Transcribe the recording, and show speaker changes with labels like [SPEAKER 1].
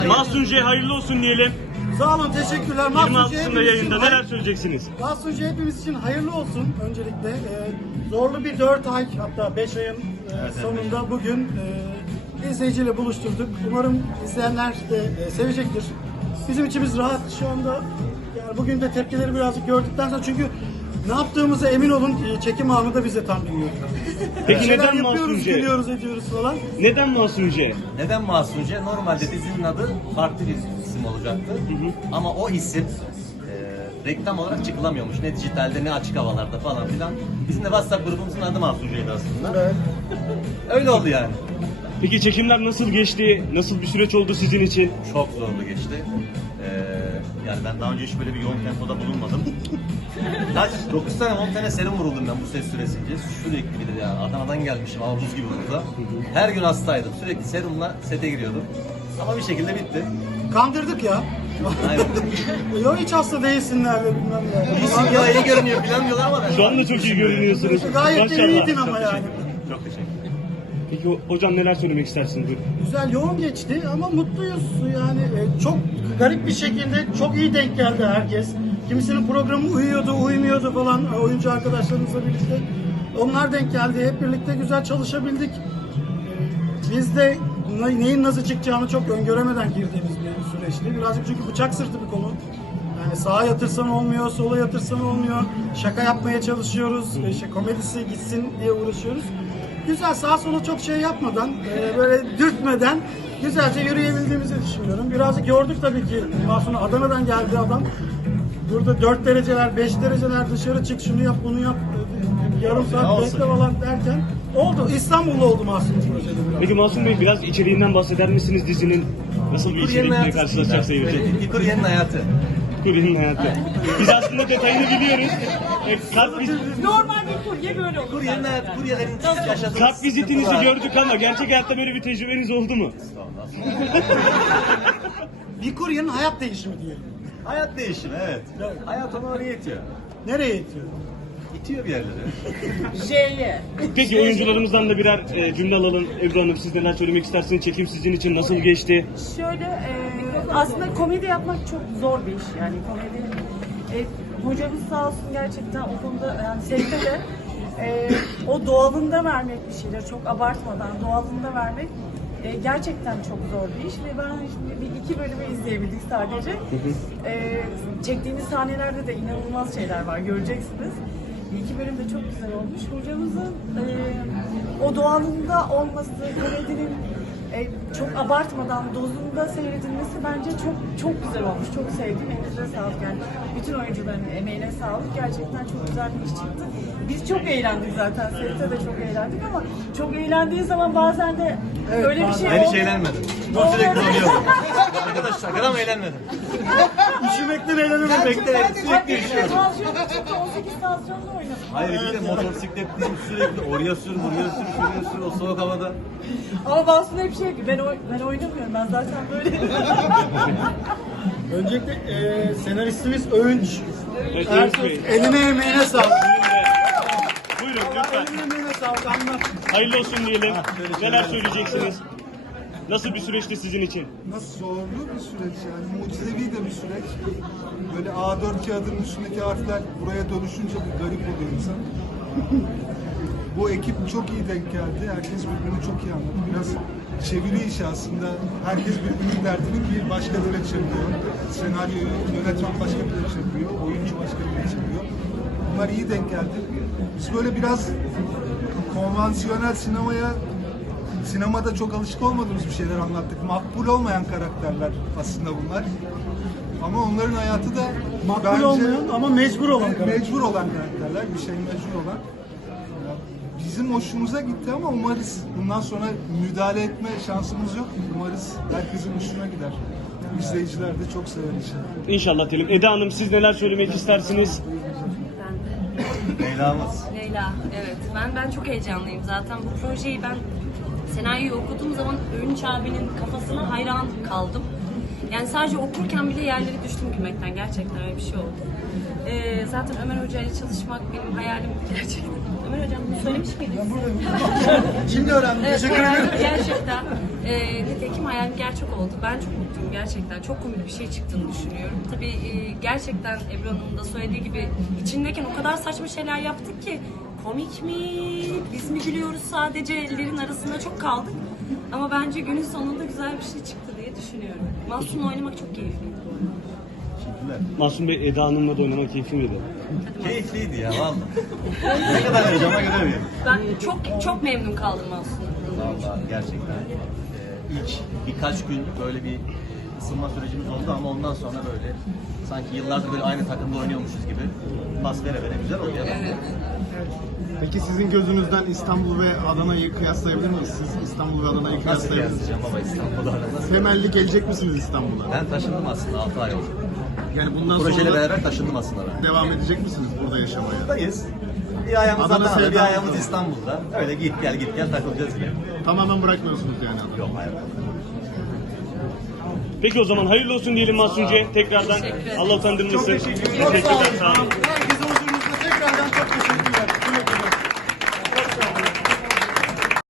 [SPEAKER 1] Mahsun J hayırlı olsun diyelim.
[SPEAKER 2] Sağ olun, teşekkürler. Mahsun J
[SPEAKER 1] 26'sında
[SPEAKER 2] hepimiz
[SPEAKER 1] yayında
[SPEAKER 2] için
[SPEAKER 1] neler söyleyeceksiniz?
[SPEAKER 2] Mahsun J hepimiz için hayırlı olsun öncelikle. Zorlu bir 4 ay, hatta 5 ayın sonunda bugün izleyiciyle buluşturduk. Umarım izleyenler de sevecektir. Bizim içimiz rahat şu anda. Yani bugün de tepkileri birazcık gördükten sonra, çünkü ne yaptığımıza emin olun, çekim anı da bize tam bilmiyor.
[SPEAKER 1] Peki
[SPEAKER 2] Şeyler
[SPEAKER 1] neden Mahsun
[SPEAKER 2] yapıyoruz,
[SPEAKER 1] J?
[SPEAKER 2] gülüyoruz, ediyoruz falan.
[SPEAKER 1] Neden Mahsun J?
[SPEAKER 3] Neden Mahsun J? Normalde dizinin adı farklı bir isim olacaktı. Ama o isim reklam olarak çıkılamıyormuş. Ne dijitalde ne açık havalarda falan filan. Bizim de WhatsApp grubumuzun adı Mahsun J'ydi aslında.
[SPEAKER 2] Evet.
[SPEAKER 3] Öyle oldu yani.
[SPEAKER 1] Peki çekimler nasıl geçti? Nasıl bir süreç oldu sizin için?
[SPEAKER 3] Çok zorlu geçti. Yani ben daha önce hiç böyle bir yoğun tempoda bulunmadım. Kaç? 9 tane 10 tane serum vuruldum ben bu set süresince. Sürekli bir de yani Adana'dan gelmişim ama buz gibi burada. Her gün hastaydım. Sürekli serumla sete giriyordum. Ama bir şekilde bitti.
[SPEAKER 2] Kandırdık ya.
[SPEAKER 3] Aynen.
[SPEAKER 2] Yok, hiç hasta değilsinler de bilmem ne.
[SPEAKER 3] İyisin ya, iyi görünüyor falan diyorlar ama ben...
[SPEAKER 1] Şu anda çok iyi görünüyorsunuz.
[SPEAKER 2] Gayet de iyiydin
[SPEAKER 1] Maşallah.
[SPEAKER 2] ama yani.
[SPEAKER 3] Çok teşekkür ederim.
[SPEAKER 1] Peki hocam neler söylemek istersiniz? Buyurun.
[SPEAKER 2] Güzel, yoğun geçti ama mutluyuz yani. Çok garip bir şekilde çok iyi denk geldi herkes. Kimisinin programı uyuyordu, uymuyordu falan, oyuncu arkadaşlarımızla birlikte. Onlar denk geldi, hep birlikte güzel çalışabildik. Biz de neyin nasıl çıkacağını çok öngöremeden girdiğimiz bir süreçti. Birazcık çünkü bıçak sırtı bir konu. Yani sağa yatırsan olmuyor, sola yatırsan olmuyor. Şaka yapmaya çalışıyoruz, işte komedisi gitsin diye uğraşıyoruz. Güzel, sağa sola çok şey yapmadan, böyle dürtmeden güzelce yürüyebildiğimizi düşünüyorum. Birazcık yorduk tabii ki. Mahsun'u, Adana'dan geldi adam. Burada 4 dereceler, 5 dereceler, dışarı çık, şunu yap, bunu yap. Yarım saat bekle falan derken oldu. İstanbul'da oldu Mahsun'un projede biraz.
[SPEAKER 1] Peki Mahsun Bey biraz içeriğinden bahseder misiniz dizinin? Nasıl bir
[SPEAKER 3] Kuryenin
[SPEAKER 1] içerikle
[SPEAKER 3] hayatı.
[SPEAKER 1] karşılaşacak seyirci?
[SPEAKER 3] Bir kuryenin hayatı.
[SPEAKER 1] Kuryenin hayatı. Biz aslında detayını biliyoruz.
[SPEAKER 4] Normal bir kurye böyle olur.
[SPEAKER 3] Kuryenin hayatı, kuryelerin yaşadığı...
[SPEAKER 1] Kart vizitinizi gördük ama gerçek hayatta böyle bir tecrübeniz oldu mu?
[SPEAKER 2] Bir kuryenin hayat değişimi diyelim.
[SPEAKER 3] Hayat değişimi, evet. Hayat onu oraya itiyor.
[SPEAKER 2] Nereye itiyor?
[SPEAKER 3] İtiyor bir yerlere.
[SPEAKER 4] J'ye.
[SPEAKER 1] Peki oyuncularımızdan da birer cümle alalım. Ebru Hanım, siz neler söylemek istersiniz? Çekim sizin için nasıl geçti?
[SPEAKER 4] Şöyle aslında komedi yapmak çok zor bir iş yani komedi. Hocamız sağ olsun gerçekten o konuda yani sette de o doğalında vermek bir şeyler çok abartmadan doğalında vermek gerçekten çok zor bir iş ve ben şimdi bir iki bölümü izleyebildik sadece. Çektiğimiz sahnelerde de inanılmaz şeyler var, göreceksiniz. İki bölüm de çok güzel olmuş. Hocamızın o doğalında olması, komedinin çok abartmadan dozunda seyredilmesi bence çok güzel olmuş. Çok sevdim. Elinize sağlık yani. Bütün oyuncuların emeğine sağlık. Gerçekten çok güzel bir iş çıktı. Biz çok eğlendik zaten. Sette de çok eğlendik ama çok eğlendiği zaman bazen de öyle bir şey
[SPEAKER 3] Ben hiç
[SPEAKER 4] oldu.
[SPEAKER 3] eğlenmedim. Bu sürekli oluyor. Arkadaşlar gram eğlenmedim.
[SPEAKER 2] Üşümekten eğlenemem.
[SPEAKER 3] Sürekli üşüyorum.
[SPEAKER 4] Tansiyon çıktı. 18 tansiyonla oynadım.
[SPEAKER 3] Hayır, bir de motosikletliyim, sürekli oraya sür, buraya sür, şuraya sür, o soğuk havada.
[SPEAKER 4] Ama Basın hep şey ki ben oynamıyorum. Ben zaten böyle.
[SPEAKER 2] Öncelikle senaristimiz Övünç.
[SPEAKER 1] Evet,
[SPEAKER 2] Ertuğ,
[SPEAKER 1] Övünç Bey.
[SPEAKER 2] eline emeğine sağlık.
[SPEAKER 1] Buyurun lütfen.
[SPEAKER 2] Eline emeğine sağlık, anlat.
[SPEAKER 1] Hayırlı olsun diyelim. Neler söyleyeceksiniz? Nasıl bir süreçti sizin için?
[SPEAKER 5] Nasıl zorlu bir süreç yani, mucizevi de bir süreç. Böyle A4 kağıdının üstündeki harfler buraya dönüşünce bir garip oluyor insan. Bu ekip çok iyi denk geldi. Herkes birbirini çok iyi anladı. Biraz çeviri işi aslında. Herkes birbirinin derdini bir başka dile çeviriyor. Senaryoyu yönetmen başka bir dile çeviriyor. Oyuncu başka bir dile çeviriyor. Bunlar iyi denk geldi. Biz böyle biraz konvansiyonel sinemada çok alışık olmadığımız bir şeyler anlattık. Makbul olmayan karakterler aslında bunlar. Ama onların hayatı da
[SPEAKER 2] Makbul olmayan ama mecbur olan karakter.
[SPEAKER 5] mecbur olan karakterler, bir şey mecbur olan. Bizim hoşumuza gitti ama umarız bundan sonra müdahale etme şansımız yok. Umarız herkesin hoşuna gider. İzleyiciler de çok sever inşallah.
[SPEAKER 1] İnşallah diyelim. Eda Hanım, siz neler söylemek istersiniz?
[SPEAKER 3] Leyla'mız.
[SPEAKER 6] Leyla, evet. Ben çok heyecanlıyım zaten. Bu projeyi ben senaryoyu okuduğum zaman Övünç abinin kafasına hayran kaldım. Yani sadece okurken bile yerlere düştüm gülmekten. Gerçekten öyle bir şey oldu. Zaten Ömer Hoca ile çalışmak benim hayalim gerçekten. Ömer Hocam bunu söylemiş miydiniz?
[SPEAKER 2] Şimdi öğrendim.
[SPEAKER 6] Evet,
[SPEAKER 2] Teşekkür ederim.
[SPEAKER 6] gerçekten. Nitekim hayalim gerçek oldu. Ben çok mutluyum gerçekten. Çok komik bir şey çıktığını düşünüyorum. Tabii gerçekten Ebru Hanım'ın da söylediği gibi içindeyken o kadar saçma şeyler yaptık ki komik mi? Biz mi gülüyoruz sadece ellerin arasında çok kaldık. Ama bence günün sonunda güzel bir şey çıktı diye düşünüyorum. Mahsun'la oynamak çok keyifliydi bu arada.
[SPEAKER 1] Masum Bey, Eda Hanım'la da oynamak keyifli miydi?
[SPEAKER 3] Keyifliydi ya vallahi. Ne kadar heyecanla göremiyorum.
[SPEAKER 6] Ben çok memnun kaldım Mahsun'la.
[SPEAKER 3] Vallahi gerçekten. İlk birkaç gün böyle bir ısınma sürecimiz oldu ama ondan sonra böyle sanki yıllardır böyle aynı takımda oynuyormuşuz gibi pas vere vere güzel oldu ya.
[SPEAKER 6] Evet.
[SPEAKER 7] Peki sizin gözünüzden İstanbul ve Adana'yı kıyaslayabilir miyiz? Siz İstanbul ve Adana'yı
[SPEAKER 3] Nasıl
[SPEAKER 7] kıyaslayabilir misiniz?
[SPEAKER 3] kıyaslayacağım baba İstanbul'da nasıl?
[SPEAKER 7] Temelli gelecek misiniz İstanbul'a?
[SPEAKER 3] Ben taşındım aslında 6 ay oldu.
[SPEAKER 7] Yani bundan
[SPEAKER 3] Projeyle
[SPEAKER 7] sonra
[SPEAKER 3] beraber taşındım aslında ben.
[SPEAKER 7] devam edecek misiniz burada yaşamaya?
[SPEAKER 3] Buradayız. Bir ayağımız
[SPEAKER 7] Adana
[SPEAKER 3] Adana'da, bir
[SPEAKER 7] sevdamız
[SPEAKER 3] ayağımız
[SPEAKER 7] var.
[SPEAKER 3] İstanbul'da. Öyle git gel takılacağız yine.
[SPEAKER 7] Tamamen bırakmıyorsunuz yani Adana'yı.
[SPEAKER 3] Yok hayır.
[SPEAKER 1] Peki o zaman hayırlı olsun diyelim Mahsuncu'ya tekrardan.
[SPEAKER 6] Teşekkür ederim.
[SPEAKER 1] Allah utandırmasın. Teşekkürler. Sağ olun.